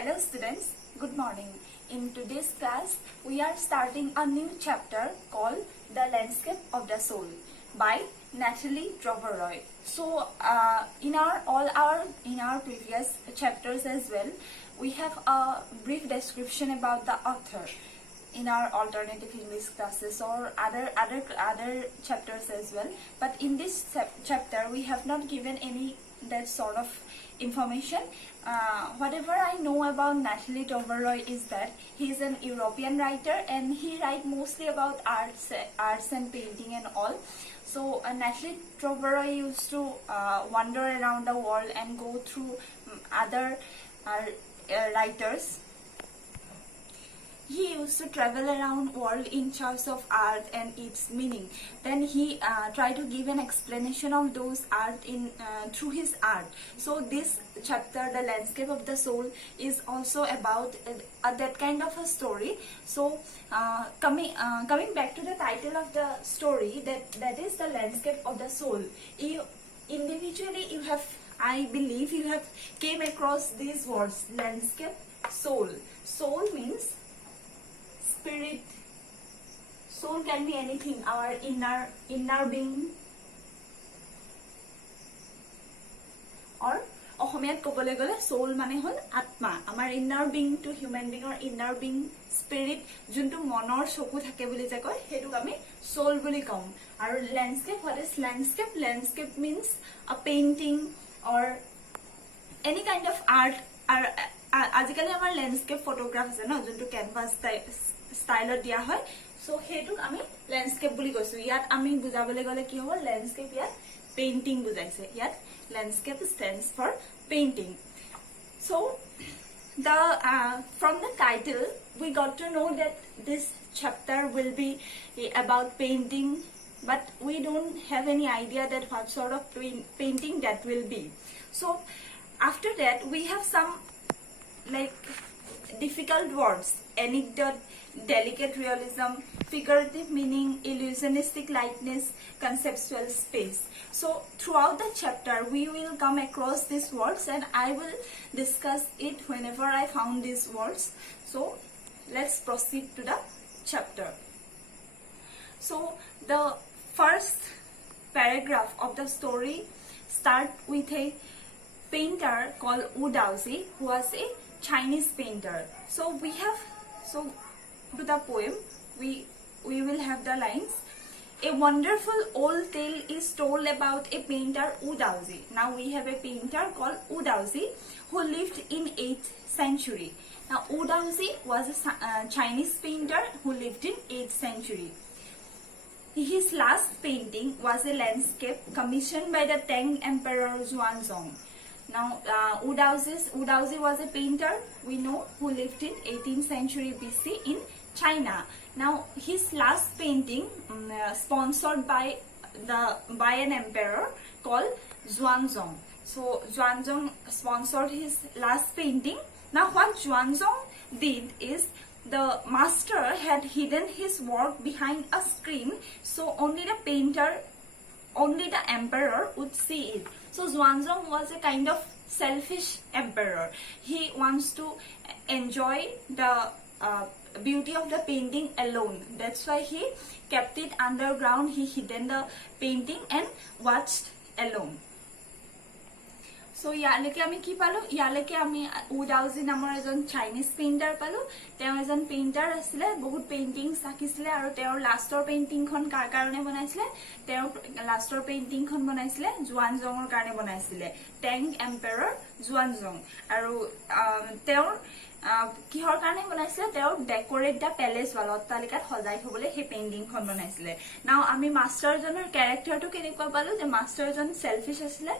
Hello students, good morning. In today's class, we are starting a new chapter called The Landscape of the Soul by Natalie Roy. So, in our previous chapters as well, we have a brief description about the author in our alternative English classes or other chapters as well. But in this chapter, we have not given any that sort of information. Whatever I know about Natalie Roy is that he is an European writer and he writes mostly about arts and painting and all. So Natalie Roy used to wander around the world and go through other writers. He used to travel around world in search of art and its meaning. Then he tried to give an explanation of those art through his art. So this chapter, The Landscape of the Soul, is also about that kind of a story. So coming back to the title of the story, that is The Landscape of the Soul. Individually, I believe you have came across these words: landscape, soul. Soul means spirit. Soul can be anything, our inner being, or অসমীয়াত ক'বলৈ গ'লে soul মানে হ'ল আত্মা, আমাৰ inner being to human being or inner being spirit, যোনটো মনৰ চকু থাকে বুলি যে কয় সেইটোক আমি soul বুলি কওঁ। আৰু landscape, what is landscape? Landscape means a painting or any kind of art. আৰু আজিকালি আমাৰ landscape photograph আছে ন, যোনটো canvas style দিয়া হয়, so হেতুক আমি landscape বুলি কৈছো। ইয়াত আমি বুজাবলৈ গলে কি হ'ব, landscape ইয়াত painting বুজাইছে। ইয়াত landscape stands for painting. So from the title we got to know that this chapter will be about painting, but we don't have any idea that what sort of painting that will be. So after that we have some like difficult words: anecdote, delicate realism, figurative meaning, illusionistic lightness, conceptual space. So throughout the chapter we will come across these words and I will discuss it whenever I found these words. So let's proceed to the chapter. So the first paragraph of the story start with a painter called Wu Daozi, who was a Chinese painter. So to the poem we will have the lines: a wonderful old tale is told about a painter Wu Daozi. Now we have a painter called Wu Daozi who lived in 8th century. Now Wu Daozi was a Chinese painter who lived in 8th century. His last painting was a landscape commissioned by the Tang Emperor Xuanzong. Now, Wu Daozi was a painter, we know, who lived in 18th century BC in China. Now, his last painting, sponsored by an emperor called Xuanzong. So, Xuanzong sponsored his last painting. Now, what Xuanzong did is, the master had hidden his work behind a screen, so only the emperor would see it. So Xuanzong was a kind of selfish emperor. He wants to enjoy the beauty of the painting alone. That's why he kept it underground. He hidden the painting and watched alone. So ইয়ালৈকে আমি কি পালো, ইয়ালৈকে আমি Wu Daozi নামৰ এজন Chinese painter পালো। তেওঁ এজন পেইন্টাৰ আছিলে, বহুত পেইন্টিংছ আঁকিছিলে আৰু তেওঁৰ লাষ্টৰ পেইন্টিংখন কাৰ কাৰণে বনাইছিলে, তেওঁ লাষ্টৰ পেইন্টিংখন বনাইছিলে জুৱানজঙৰ কাৰণে বনাইছিলে, টেং এম্পায়াৰ জুৱানজং। আৰু তেওঁৰ কিহৰ কাৰণে বনাইছিলে, তেওঁ ডেকৰেট দ্য পেলেচ ৱাল, অট্টালিকাত সজাই থবলৈ সেই পেইন্টিংখন বনাইছিলে। নাও আমি মাষ্টাৰজনৰ কেৰেক্টাৰটো কেনেকুৱা পালো, যে মাষ্টাৰজন সেলফিশ আছিলে,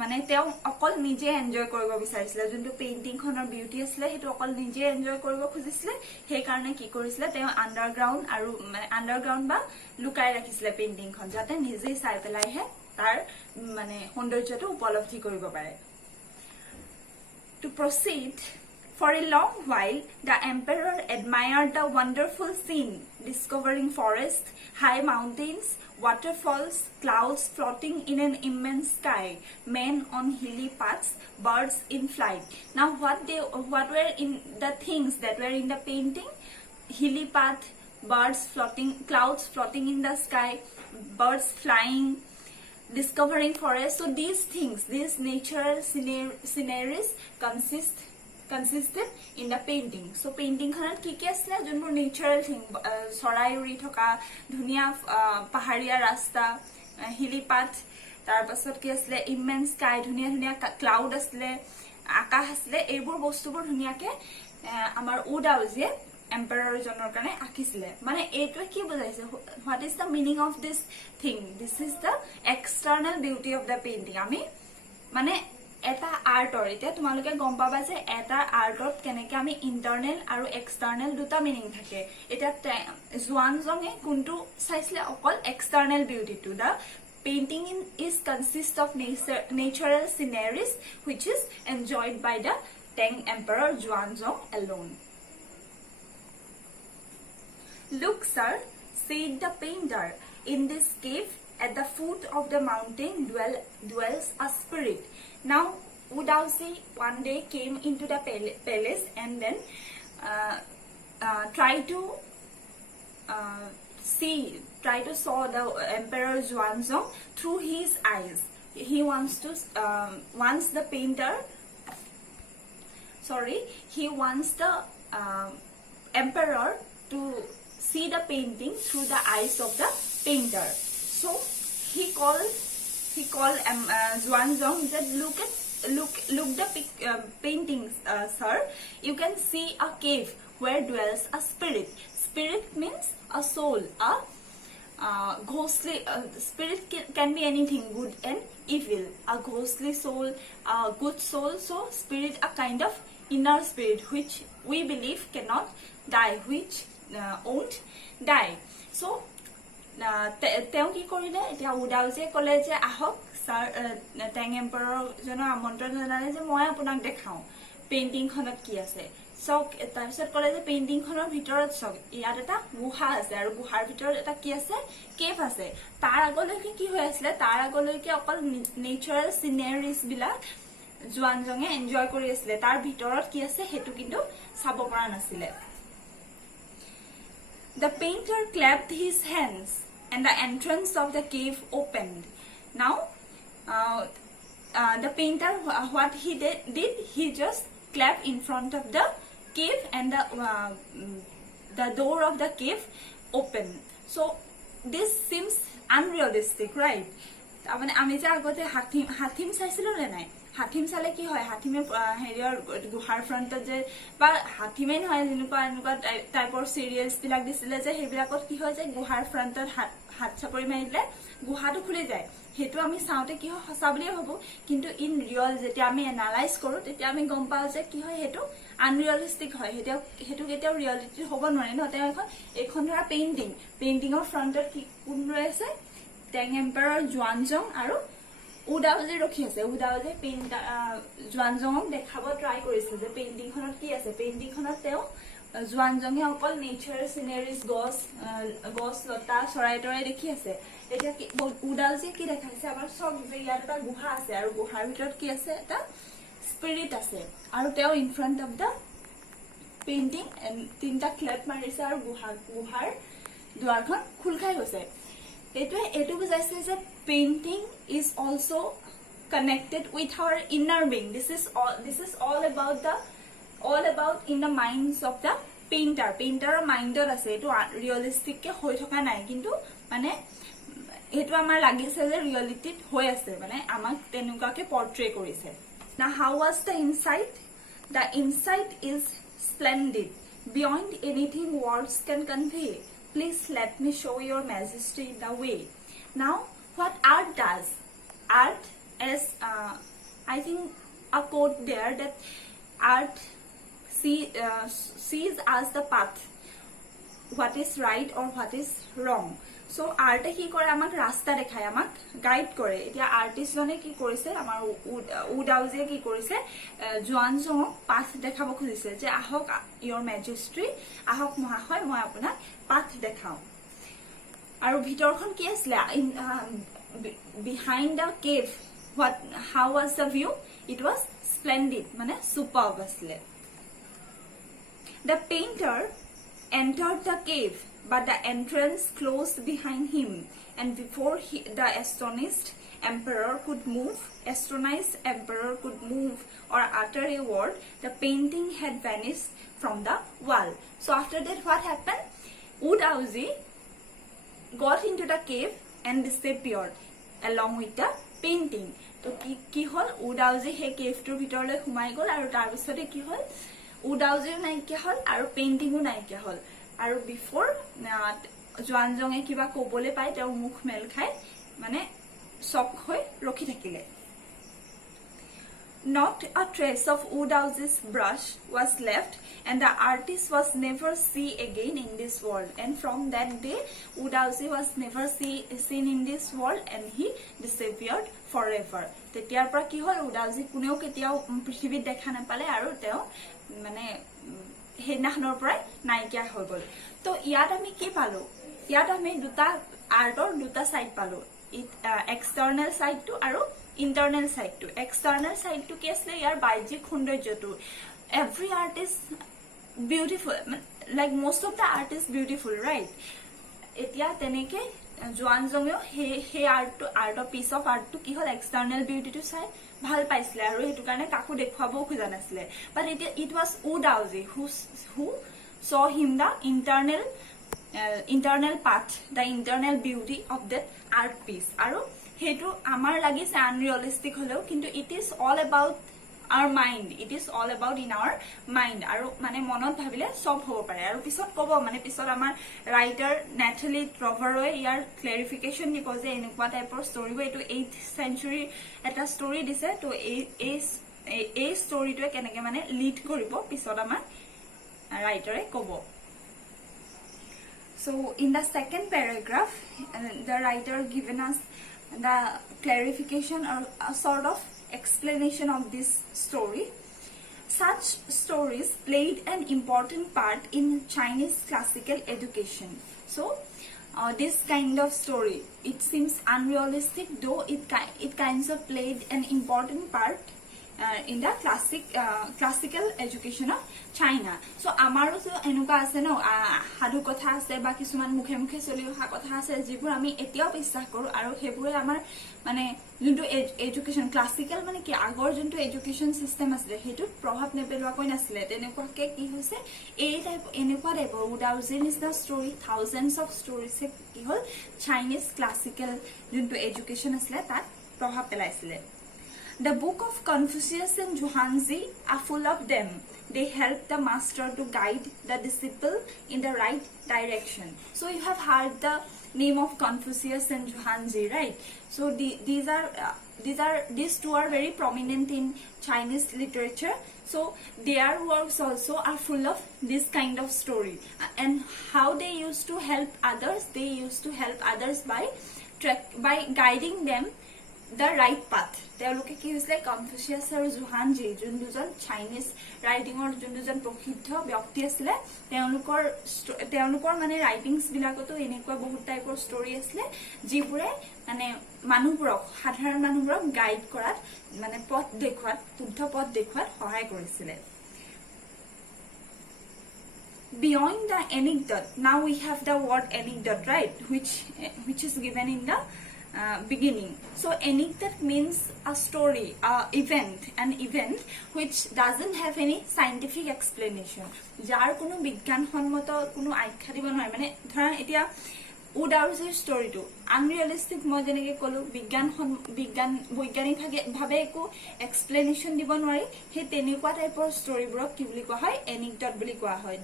মানে তেওঁ অকল নিজে এনজয় কৰিব বিচাৰিছিলে, যোনটো পেইন্টিংখনৰ বিউটি আছিলে সেইটো অকল নিজে এনজয় কৰিব খুজিছিলে। সেই কাৰণে কি কৰিছিলে, তেওঁ আণ্ডাৰগ্ৰাউণ্ড বা লুকাই ৰাখিছিলে পেইন্টিংখন, যাতে নিজে চাই পেলাইহে তাৰ মানে সৌন্দৰ্যটো উপলব্ধি কৰিব পাৰে। To proceed For a long while, the emperor admired the wonderful scene, discovering forests, high mountains, waterfalls, clouds floating in an immense sky, men on hilly paths, birds in flight. Now, what were in the things that were in the painting? Hilly path, birds floating, clouds floating in the sky, birds flying, discovering forests. So these things, these natural sceneries consisted in the painting. So painting khanat ki asle jonbur natural thing, sorai uri thoka, dhuniya pahariya rasta, hilly path, tar pasot ki asle immense sky, dhuniya cloud asle, akash asle, ebur bostubur dhuniya ke amar udauzie emperor jonor kane akisile. Mane etwe ki bujaise, what is the meaning of this thing? This is the external beauty of the painting. Ami mane এটা আৰ্টৰ, এতিয়া তোমালোকে গম পাবা যে এটা আৰ্টত কেনেকৈ আমি ইণ্টাৰনেল আৰু এক্সটাৰ্নেল দুটা মিনিং থাকে। এতিয়া জুৱানজঙে কোনটো চাইছিলে? অকল এক্সটাৰ্নেল বিউটিটো। The painting is consist of natural sceneries which is enjoyed by the Tang emperor Xuanzong alone. Look, sir, said the painter, in this cave at the foot of the mountain dwells a spirit. Now, Udauzi one day came into the palace and then tried to saw the Emperor Xuanzong through his eyes. He wants the emperor to see the painting through the eyes of the painter. So he called Xuanzong, said, look the paintings, sir. You can see a cave where dwells a spirit. Spirit means a soul, a ghostly spirit can be anything, good and evil. A ghostly soul, a good soul. So spirit, a kind of inner spirit which we believe cannot die, which won't die. So তেওঁ কি কৰিলে? এতিয়া উদাউজে ক'লে যে আহক sir, টেং এম্পাৰৰজনৰ আমন্ত্ৰণ জনালে যে মই আপোনাক দেখাওঁ পেইণ্টিংখনত কি আছে। চাওক, তাৰপিছত ক'লে যে পেইণ্টিংখনৰ ভিতৰত চাওক, ইয়াত এটা গুহা আছে আৰু গুহাৰ ভিতৰত এটা কি আছে? কেভ আছে। তাৰ আগলৈকে কি হৈ আছিলে? তাৰ আগলৈকে অকল নেচাৰেল চিনেৰিজ বিলাক জুৱানজঙে এনজয় কৰি আছিলে। তাৰ ভিতৰত কি আছে সেইটো কিন্তু চাব পৰা নাছিলে। The painter clapped his hands and the entrance of the cave opened. Now, the painter, what he did, he just clapped in front of the cave and the door of the cave opened. So, this seems unrealistic, right? আমি যে আগতে হাথিম চাইছিলো নে নাই? হাথিম চালে কি হয়? হাথিমে হেৰিয়ৰ গুহাৰ ফ্ৰণ্টত যে, বা হাথিমে নহয়, এনেকুৱা টাইপৰ চিৰিয়েলছ বিলাক দিছিলে যে, সেইবিলাকত কি হয় যে গুহাৰ ফ্ৰণ্টত হাত চাপৰি মাৰি দিলে গুহাটো খুলি যায়। সেইটো আমি চাওঁতে কি হয়? সঁচা বুলিয়ে ভাবো, কিন্তু ইন ৰিয়েল যেতিয়া আমি এনালাইজ কৰো তেতিয়া আমি গম পাওঁ যে কি হয়, সেইটো আনৰিয়েলিষ্টিক হয়। সেইটো কেতিয়াও ৰিয়েলিটি হ'ব নোৱাৰে ন। তেওঁ এইখন ধৰা পেইণ্টিঙৰ ফ্ৰণ্টত কোন ৰৈ আছে? টেং এম্পাৰৰ জুৱানজং আৰু উদাউজে ৰখি আছে। উদাউজে জুৱানজঙক দেখাব ট্ৰাই কৰিছে যে পেইণ্টিংখনত কি আছে। পেইণ্টিংখনত তেওঁ জুৱানজঙে অকল নেচাৰেল চিনেৰিজ, গছ লতা, চৰাই তৰাই দেখি আছে। এতিয়া উদাউজে কি দেখাইছে? আমাৰ চব যে ইয়াত এটা গুহা আছে আৰু গুহাৰ ভিতৰত কি আছে? এটা স্পিৰিট আছে। আৰু তেওঁ in front of the painting তিনিটা ক্লেপ মাৰিছে আৰু গুহাৰ দুৱাৰখন খোল খাই গৈছে। এইটো বুজাইছে যে painting is also connected with our inner being. This is all about in the minds of the painter. Painter minded ase, etu realistic ke hoi thoka nai, kintu mane etu amar lagise je reality hoi ase, mane amak tenuka ke portray korise. Now, how was the inside? The inside is splendid, beyond anything words can convey. Please let me show your majesty in the way. Now, what art does? Art is, I think, a quote there that art sees as the path, what is right or what is wrong. So আৰ্টে কি কৰে আমাক ৰাস্তা দেখায়, আমাক guide কৰে। এতিয়া আৰ্টিষ্টজনে কি কৰিছে, আমাৰ উডাউজিয়ে কি কৰিছে, জুৱানজঙক পাথ দেখাব খুজিছে যে আহক ইয়ৰ মেজেষ্ট্ৰি, আহক মহাশয়, মই আপোনাক পাথ দেখাওঁ। আৰু ভিতৰখন কি আছিলে, behind the cave how was the view, it was splendid, মানে চুপাৰব আছিলে। The painter entered the cave, but the entrance closed behind him, and before the astonished emperor could move or utter a word, the painting had vanished from the wall. So after that, what happened? Udauzi got into the cave and disappeared along with the painting. So ki hol, Udauzi he cave tur bhitorle humai gol, aru tar pisote ki hol, উডাউজিও নাইকিয়া হল আৰু পেইণ্টিঙো নাইকিয়া হল। আৰু before জুৱানজঙে কিবা কবলৈ পাই তেওঁ মুখ মেল খাই মানে চক হৈ ৰখি থাকিলে। Not a trace of Udauzi's brush was left, and the artist was never seen again in this world. And from that day, Udauzi was never seen in this world, and he disappeared forever. তেতিয়াৰ পৰা কি হল, উডাউজি কোনেও কেতিয়াও পৃথিৱীত দেখা নাপালে আৰু তেওঁ মানে সেইদিনাখনৰ পৰাই নাইকিয়া হৈ গল। তো ইয়াত আমি কি পালো, ইয়াত আমি দুটা আৰ্টৰ দুটা সাইড পালো, এক্সটাৰ্নেল সাইডটো আৰু ইন্টাৰনেল সাইডটো। এক্সটাৰ্নেল সাইডটো কি আছিলে, ইয়াৰ বাহ্যিক সৌন্দৰ্যটো। Every art is beautiful, like most of the art is beautiful, right. এতিয়া তেনেকে জুৱানজঙেও সেই আৰ্টৰ পিচ অফ আৰ্টটো কি হল, এক্সটাৰ্নেল বিউটিটো চাই ভাল পাইছিলে আৰু সেইটো কাৰণে কাকো দেখুৱাবও খোজা নাছিলে। বাট এতিয়া it was Wu Daozi who saw him the internal path, the internal beauty of that art piece. আৰু সেইটো আমাৰ লাগিছে আনৰিয়েলিষ্টিক হলেও, কিন্তু it is all about our mind, it is all about in our mind, আৰু মানে মনত ভাবিলে সব হ'ব পাৰে। আৰু পিছত কব, মানে পিছত আমাৰ ৰাইটাৰ নেথালি ট্ৰভাৰয়ে ইয়াৰ ক্লেৰিফিকেশ্যন দিব যে এনেকুৱা টাইপৰ ষ্টৰিবোৰ, এইটো 8th century এটা ষ্টৰি দিছে। তো এই ষ্টৰিটোৱে কেনেকে মানে লিড কৰিব পিছত আমাৰ ৰাইটাৰে কব। So in the second paragraph, the writer given us the clarification or a sort of explanation of this story. Such stories played an important part in Chinese classical education. So this kind of story, it seems unrealistic, though it kinds of played an important part in the classical education of China. So আমাৰো এনেকুৱা আছে ন, সাধু কথা আছে বা কিছুমান মুখে মুখে চলি অহা কথা আছে যিবোৰ আমি এতিয়াও বিশ্বাস কৰো, আৰু সেইবোৰে আমাৰ মানে যোনটো এডুকেশ্যন ক্লাছিকেল মানে কি আগৰ যোনটো এডুকেশ্যন চিষ্টেম আছিলে সেইটোত প্ৰভাৱ নেপেলোৱাকৈ নাছিলে। তেনেকুৱাকে কি হৈছে, এনেকুৱা টাইপৰ উডাউজিৰ নিচিনা ষ্টৰি, থাউজেণ্ডছ অফ ষ্টৰিছে কি হ'ল চাইনিজ ক্লাছিকেল যোনটো এডুকেশ্যন আছিলে তাত প্ৰভাৱ পেলাইছিলে। The book of Confucius and Zhuangzi are full of them. They help the master to guide the disciple in the right direction. So you have heard the name of Confucius and Zhuangzi, right? So these two are very prominent in Chinese literature. So their works also are full of this kind of story. And how they used to help others? They used to help others by guiding them the right path. তেওঁলোকে কি হৈছিলে, Confucius আৰু জুহানজি যোন দুজন Chinese ৰাইটিঙৰ যোন দুজন প্ৰসিদ্ধ ব্যক্তি আছিলে, তেওঁলোকৰ মানে ৰাইটিংছ বিলাকতো এনেকুৱা বহুত টাইপৰ ষ্টৰি আছিলে যিবোৰে মানে মানুহবোৰক, সাধাৰণ মানুহবোৰক গাইড কৰাত, মানে পথ দেখুৱাত, শুদ্ধ পথ দেখুৱাত সহায় কৰিছিলে। Beyond the anecdote, now we have the word anecdote, right, which is given in the beginning. So anecdote means a story, an event which doesn't have any scientific explanation. যাৰ কোনো বিজ্ঞানসন্মত কোনো আখ্যা দিব নহয়। মানে ধৰা এতিয়া উডাউজিৰ ষ্টৰিটো আনৰিয়েলিষ্টিক, মই যেনেকে ক'লো বৈজ্ঞানিকভাৱে একো এক্সপ্লেনেশ্যন দিব নোৱাৰি, সেই তেনেকুৱা টাইপৰ ষ্টৰিবোৰক কি বুলি কোৱা হয়, এনিকডট বুলি কোৱা হয়।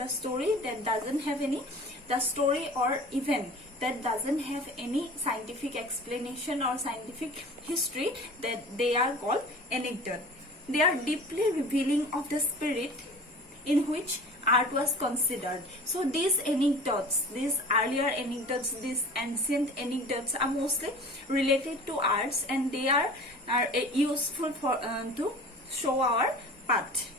The story that doesn't have any, the story or event that doesn't have any scientific explanation or scientific history, that they are called anecdote. They are deeply revealing of the spirit in which art was considered. So these anecdotes, these earlier anecdotes, these ancient anecdotes are mostly related to arts, and they are useful for to show our path.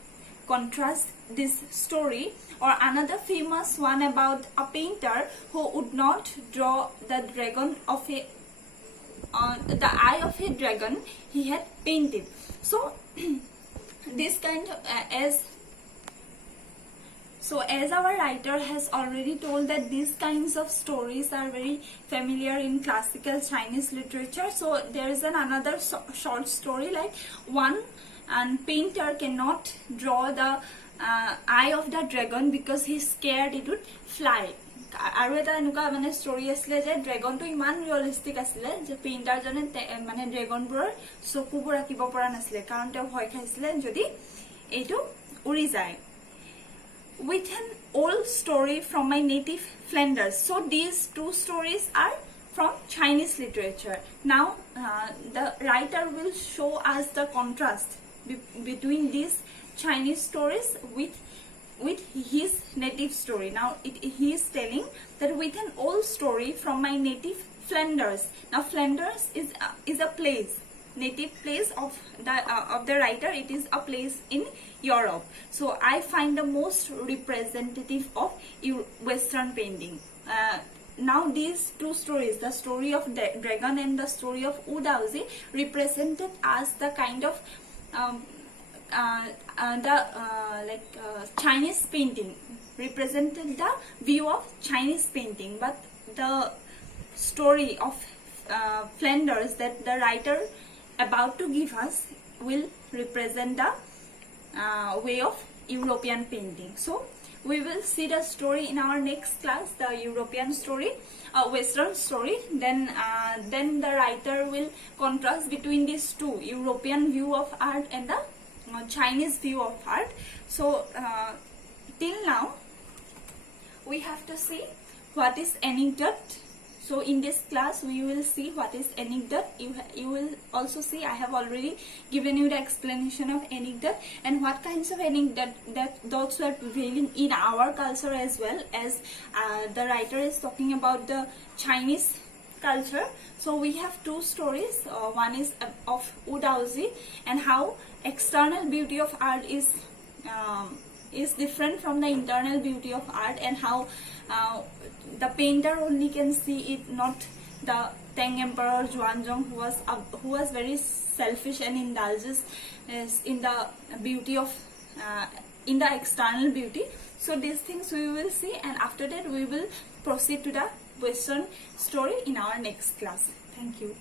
Contrast this story or another famous one about a painter who would not draw the dragon of a the eye of a dragon he had painted. So this kind of as our writer has already told that these kinds of stories are very familiar in classical Chinese literature. So there is another short story like one and painter cannot draw the eye of the dragon because he's scared it would fly. আৰু এটা এনেকুৱা মানে story আছিলে যে ড্ৰেগনটো ইমান realistic আছিলে যে পেইণ্টাৰজনে মানে ড্ৰেগনবোৰৰ চকুবোৰ আঁকিব পৰা নাছিলে কাৰণ তেওঁ ভয় খাইছিলে যদি এইটো উৰি যায়. With an old story from my native Flanders. So these two stories are from Chinese literature. Now the writer will show us the contrast between these Chinese stories with his native story. Now he is telling that with an old story from my native Flanders. Now Flanders is a place, native place of the writer. It is a place in Europe. So I find the most representative of Western painting. Now these two stories, the story of the dragon and the story of Wu Daozi, represented as the kind of Chinese painting, represented the view of Chinese painting. But the story of Flanders that the writer about to give us will represent the way of European painting. So we will see the story in our next class, the European story, Western story. Then the writer will contrast between these two, European view of art and the Chinese view of art. So till now we have to see what is anecdote. So in this class we will see what is anecdote. You will also see I have already given you the explanation of anecdote and what kinds of anecdote that those were prevailing in our culture as well, as the writer is talking about the Chinese culture. So we have two stories. One is of Wu Daozi and how external beauty of art is different from the internal beauty of art, and how the painter only can see it, not the Tang Emperor Xuanzong who was very selfish and indulges in the beauty of in the external beauty. So these things we will see, and after that we will proceed to the Western story in our next class. Thank you.